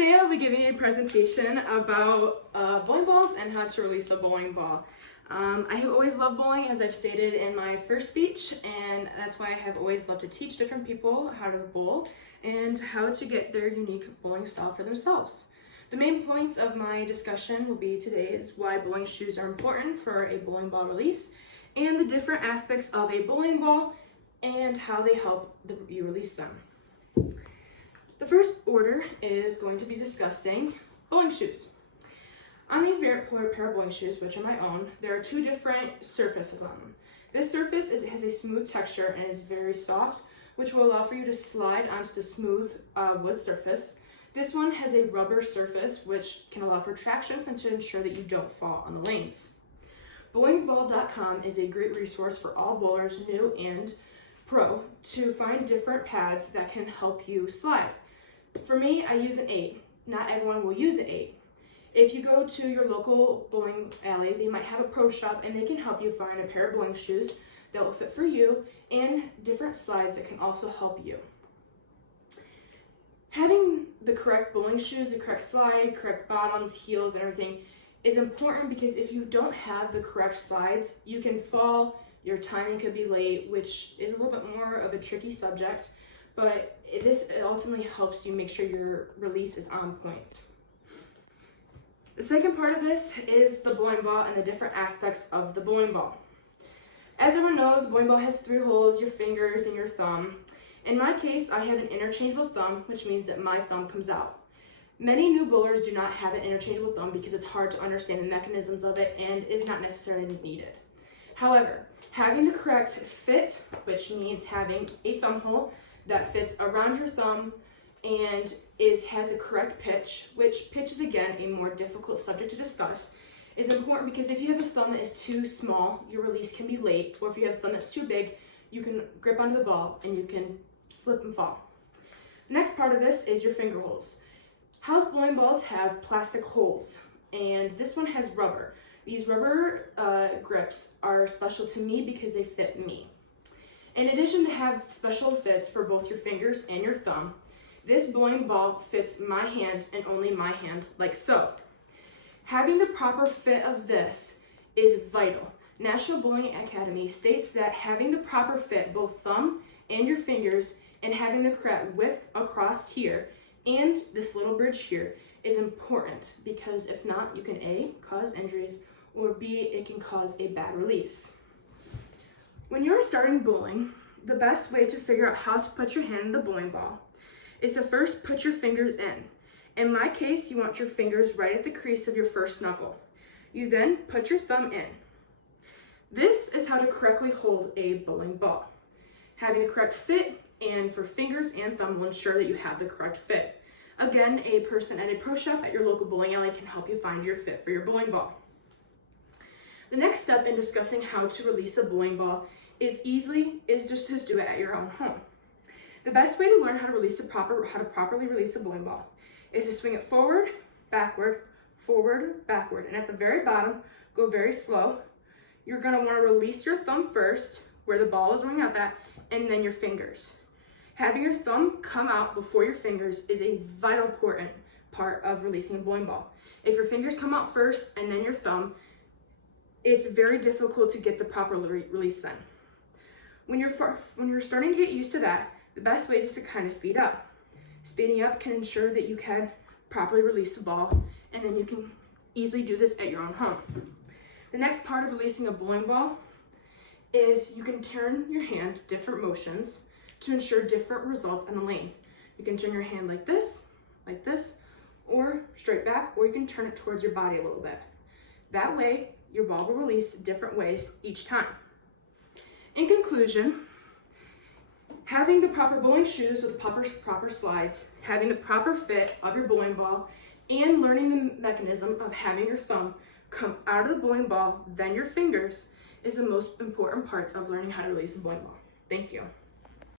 Today I'll be giving a presentation about bowling balls and how to release a bowling ball. I have always loved bowling, as I've stated in my first speech, and that's why I have always loved to teach different people how to bowl and how to get their unique bowling style for themselves. The main points of my discussion will be today is why bowling shoes are important for a bowling ball release and the different aspects of a bowling ball and how they help you release them. The first order is going to be discussing bowling shoes. On these pair of bowling shoes, which are my own, there are two different surfaces on them. This surface has a smooth texture and is very soft, which will allow for you to slide onto the smooth wood surface. This one has a rubber surface, which can allow for traction and to ensure that you don't fall on the lanes. Bowlingball.com is a great resource for all bowlers, new and pro, to find different pads that can help you slide. For me, I use an 8. Not everyone will use an 8. If you go to your local bowling alley, they might have a pro shop and they can help you find a pair of bowling shoes that will fit for you and different slides that can also help you. Having the correct bowling shoes, the correct slide, correct bottoms, heels, and everything is important because if you don't have the correct slides, you can fall, your timing could be late, which is a little bit more of a tricky subject, but this ultimately helps you make sure your release is on point. The second part of this is the bowling ball and the different aspects of the bowling ball. As everyone knows, the bowling ball has 3 holes, your fingers and your thumb. In my case, I have an interchangeable thumb, which means that my thumb comes out. Many new bowlers do not have an interchangeable thumb because it's hard to understand the mechanisms of it and is not necessarily needed. However, having the correct fit, which means having a thumb hole that fits around your thumb and has the correct pitch, which pitch is again a more difficult subject to discuss, is important because if you have a thumb that is too small, your release can be late, or if you have a thumb that's too big, you can grip onto the ball and you can slip and fall. The next part of this is your finger holes. House bowling balls have plastic holes, and this one has rubber. These rubber grips are special to me because they fit me. In addition to have special fits for both your fingers and your thumb, this bowling ball fits my hand and only my hand, like so. Having the proper fit of this is vital. National Bowling Academy states that having the proper fit, both thumb and your fingers, and having the correct width across here and this little bridge here is important because if not, you can A, cause injuries, or B, it can cause a bad release. When you're starting bowling, the best way to figure out how to put your hand in the bowling ball is to first put your fingers in. In my case, you want your fingers right at the crease of your first knuckle. You then put your thumb in. This is how to correctly hold a bowling ball. Having the correct fit and for fingers and thumb will ensure that you have the correct fit. Again, a person at a pro shop at your local bowling alley can help you find your fit for your bowling ball. The next step in discussing how to release a bowling ball is just to do it at your own home. The best way to learn how to properly release a bowling ball is to swing it forward, backward, and at the very bottom, go very slow. You're gonna wanna release your thumb first, where the ball is going out at, and then your fingers. Having your thumb come out before your fingers is a vital important part of releasing a bowling ball. If your fingers come out first and then your thumb, it's very difficult to get the proper release then. When you're starting to get used to that, the best way is to kind of speed up. Speeding up can ensure that you can properly release the ball, and then you can easily do this at your own home. The next part of releasing a bowling ball is you can turn your hand different motions to ensure different results on the lane. You can turn your hand like this, or straight back, or you can turn it towards your body a little bit. That way, your ball will release different ways each time. In conclusion, having the proper bowling shoes with the proper slides, having the proper fit of your bowling ball, and learning the mechanism of having your thumb come out of the bowling ball, then your fingers, is the most important parts of learning how to release a bowling ball. Thank you.